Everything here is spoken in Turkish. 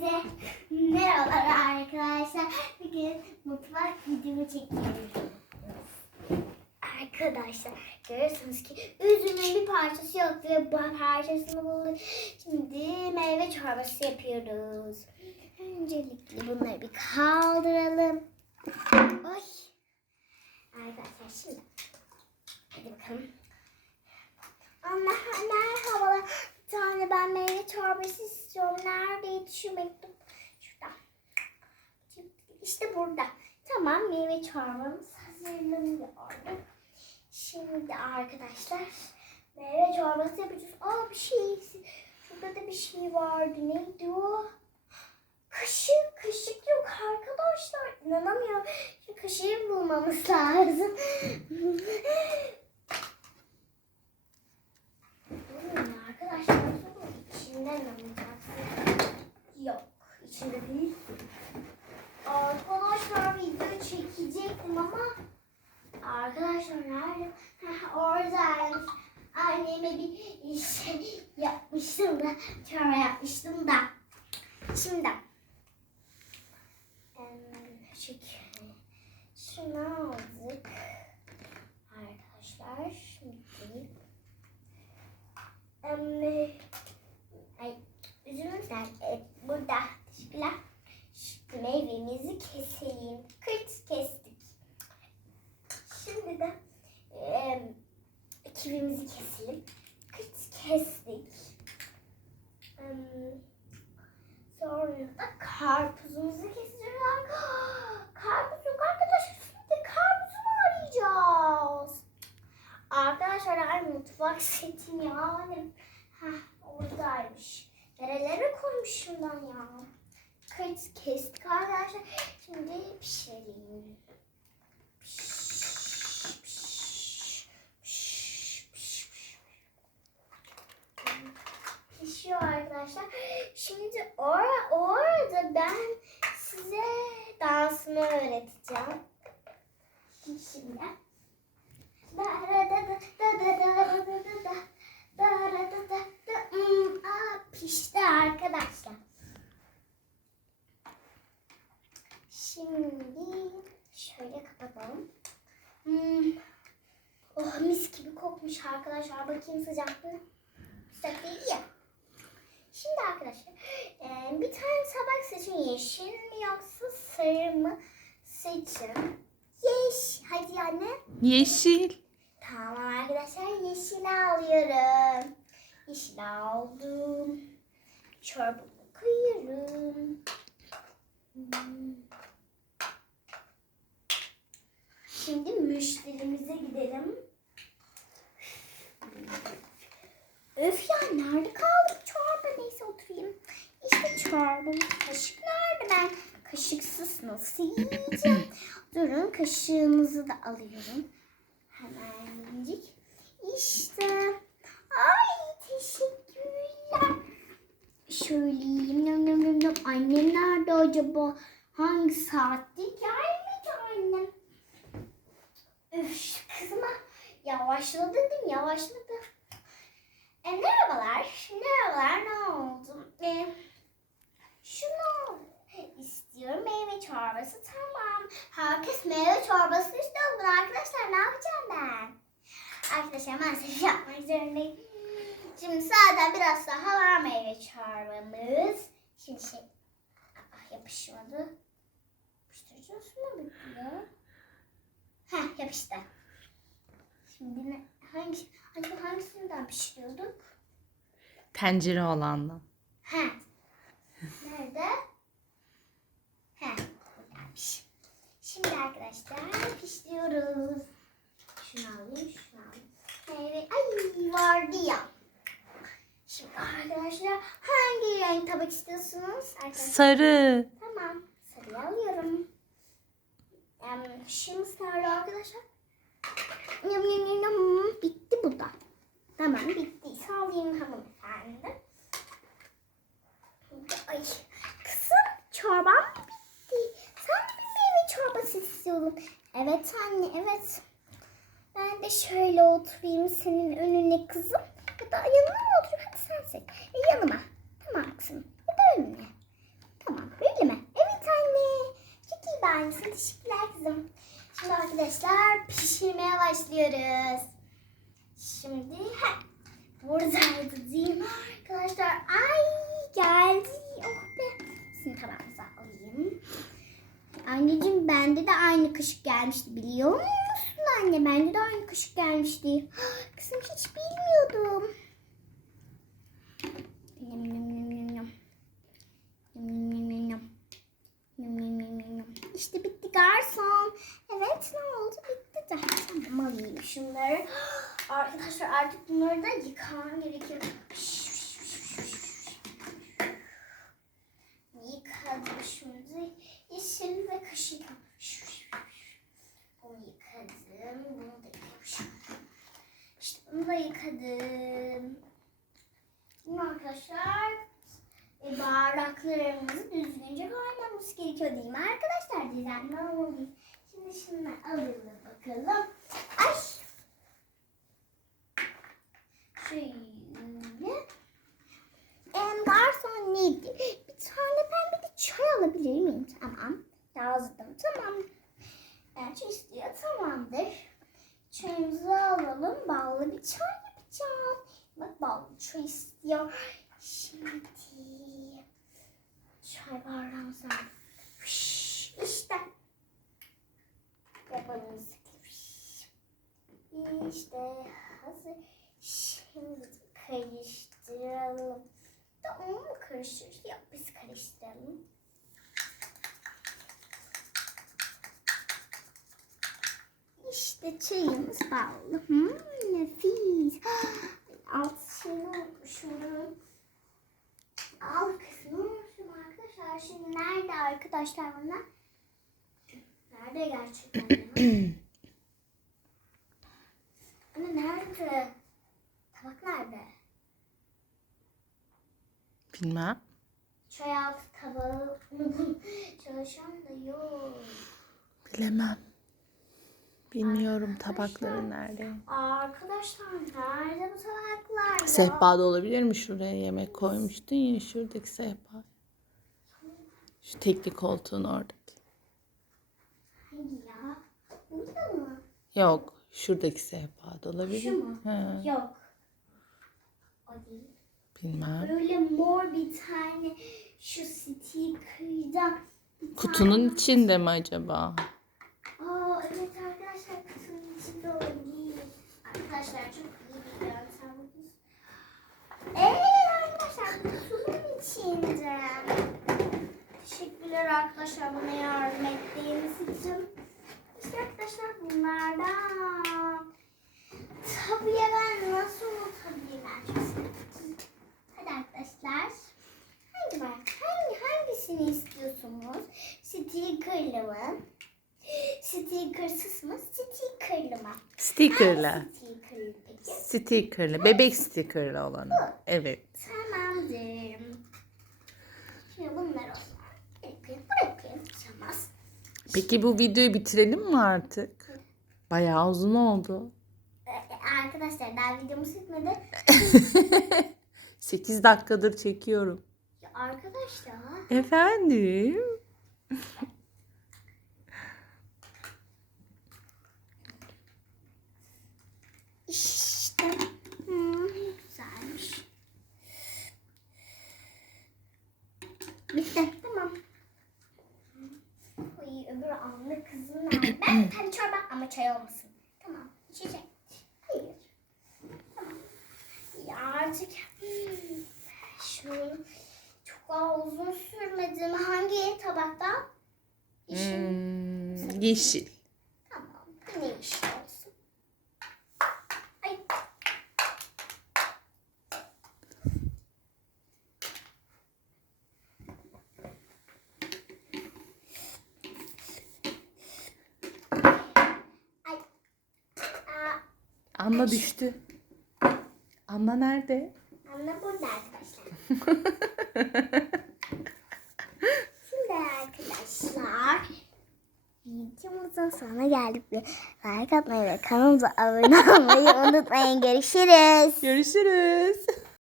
Hepinize merhabalar arkadaşlar. Bugün mutfak videomu çekiyoruz. Arkadaşlar görüyorsunuz ki üzümün bir parçası yok ve bu parçasını bulduk. Şimdi meyve çorbası yapıyoruz. Öncelikle bunları bir kaldıralım. Oy. Arkadaşlar şimdi hadi bakalım. Merhabalar. Tane ben meyve çorbası istiyorum. Neredeydi şu mektup? Şurada. İşte burada. Tamam meyve çorbamız hazırlanıyor. Şimdi arkadaşlar meyve çorbası yapacağız. Aa bir şey. Şurada da bir şey vardı. Neydi o? Kaşık. Kaşık yok arkadaşlar. İnanamıyorum. Şu kaşığı bulmamız lazım. Bilmiyorum arkadaşlar sorun içinden alacaksın. Yok içinde değil. Arkadaşlar video çekecektim ama arkadaşlar nerede? Heh, oradaymış. Anneme bir şey yapmıştım da çorba yapmıştım da. Şimdi şu şunu aldık arkadaşlar şimdi Em, ay, üzümümden e, burada. Teşekkürler. Şimdi meyvemizi keselim. Kırt kestik. Şimdi de e, kivimizi keselim. Kırt kestik. Em, da karpuzumuzu keseceğiz. Karpuz yok arkadaşlar. Şimdi karpuzumu arayacağız. Arkadaşlar ay mutfak setim yani. Heh, oradaymış. Nerelere koymuşum ben ya? Kırt kestik arkadaşlar. Şimdi pişirelim. Pişiyor arkadaşlar. Şimdi o, o arada ben size dansımı öğreteceğim. Şimdi. Pişti arkadaşlar. Şimdi şöyle kapatalım. Hmm. Oh mis gibi kokmuş arkadaşlar. Bakayım sıcaklığı. Sıcak değil ya. Şimdi arkadaşlar e, bir tane tabak seçin. Yeşil mi yoksa sarı mı seçin. Yeş. Hadi anne. Yeşil. Tamam arkadaşlar yeşil alıyorum. Yeşil aldım. Çorbamı koyuyorum. Şimdi müşterimize gidelim. Öf ya nerede kaldı bu çorba? Neyse oturayım. Çorbam. Kaşık nerede ben? Kaşıksız nasıl yiyeceğim? Durun kaşığımızı da alıyorum. Hemencik. İşte. Ay teşekkürler. Şöyle yiyeyim. Nom nom nom nom. Annem nerede acaba? Hangi saatte gelmedi annem? Üf kızıma yavaşladı dedim yavaşladı. E, merhabalar. Merhabalar ne oldu? E, şunu istiyorum meyve çorbası tamam. Herkes meyve çorbası istiyor bunu arkadaşlar ne yapacağım ben? Arkadaşlar maalesef yapmak zorundayım. Şimdi zaten biraz daha var meyve çorbamız. Şimdi şey ah, yapışmadı. Yapıştıracağız mı bitiyor? Heh yapıştı. Şimdi ne, hangi, acaba hangisinden pişiriyorduk? Tencere olandan. He. Nerede? He. Buradaymış. Şimdi arkadaşlar pişiriyoruz. Şunu alayım, şunu alayım. Meyve, ay vardı ya. Şimdi arkadaşlar hangi renk tabak istiyorsunuz? Arkadaşlar, Sarı. tamam. Sarıyı alıyorum. Um, Şişimiz nerede arkadaşlar? Yum yum yum yum. Bitti bu da. Tamam bittiyse alayım hanımefendi. Ay kızım çorban mı bitti? Sen de bir meyve çorbası istiyordun. Evet anne evet. Ben de şöyle oturayım senin önüne kızım. Ya da yanına mı oturayım? Hadi sen seç. E, yanıma. Tamam kızım. Ya da önüne. Pişirmeye başlıyoruz. Şimdi heh, buradaydı değil mi arkadaşlar? Ay geldi. Oh be. Şimdi tabağımıza alayım. Anneciğim bende de aynı kaşık gelmişti biliyor musun anne? Bende de aynı kaşık gelmişti. Kızım hiç bilmiyordum. Yum, yum, yum, yum, yum. Yum, yum, yum, yum, yum. Yum, yum, yum. İşte bitti garson. Evet ne oldu bitti de. Tamam alayım şunları. Arkadaşlar artık bunları da yıkamam gerekiyor. Yıkadım şimdi. Yeşil ve kaşık. Bunu yıkadım. Bunu da yıkamışım. İşte bunu da yıkadım. Şimdi arkadaşlar e, bardaklarımızı düzgünce koymamız gerekiyor değil mi arkadaşlar? Düzenli olmalıyız. Şimdi şunları alalım bakalım. Ay. Şöyle. Em, garson neydi? Bir tane ben bir de çay alabilir miyim? Tamam. Yazdım. Tamam. Çay istiyor. Tamamdır. Çayımızı alalım. Ballı bir çay yapacağım. Bak ballı çay istiyor. Şimdi çay bardağımıza Fış, işte yapalım. İşte hazır. Şimdi karıştıralım. Da onu mu karıştırır? Yok biz karıştıralım. İşte çayımız ballı. Hmm, nefis. Alt şeyini unutmuşum. Al kısmı unutmuşum arkadaşlar. Şimdi nerede arkadaşlar bunlar? Nerede gerçekten nerede? Tabak nerede? Bilmem. Çay altı tabağı çalışan da yok. Bilemem. Bilmiyorum tabakları nerede. Arkadaşlar nerede bu tabaklar ya? Sehpa da olabilir mi? Şuraya yemek koymuştun ya şuradaki sehpa. Şu tekli koltuğun oradaki. Hangi ya? Burada mı? Yok. Şuradaki sehpa da olabilir Şu mu? Ha, Yok. O değil. bilmem. Böyle mor bir tane şu sticker'dan bir Kutunun tane- içinde mi acaba? Aa evet arkadaşlar kutunun içinde olabilir. Arkadaşlar çok iyi bir yöntem. Evet arkadaşlar kutunun içinde. Teşekkürler arkadaşlar bana yardım ettiğiniz için. İşte arkadaşlar bunlardan. Tabii ya ben nasıl unutabilirim ben çok sevdim. Hadi arkadaşlar. Hangi var? Hangi, hangisini istiyorsunuz? Stickerlı mı? Stickersız mı? Stickerlı mı? Stickerlı peki? Sticker'la. Bebek sticker'la olanı. Evet. Tamamdır. Şimdi bunları o zaman bırakayım. Bırakayım. Peki bu videoyu bitirelim mi artık? Bayağı uzun oldu. Ee, arkadaşlar daha videomuz bitmedi. 8 dakikadır çekiyorum. Ya arkadaşlar Efendim? işte hmm, güzelmiş. Bitti tamam. Ay öbür anne Ben tane çorba ama çay olmasın. Tamam içecek. Hayır. Tamam. Ya artık hmm, şunu çok daha uzun sürmedim. Hangi tabakta? Yeşil. Hmm, yeşil. Tamam. Ne yeşil olsun? Ay. Ay. Aa, Anna düştü. Anna nerede? anne burada arkadaşlar. Şimdi arkadaşlar videomuzun sonuna geldik. Like atmayı ve kanalımıza abone olmayı unutmayın. Görüşürüz. Görüşürüz.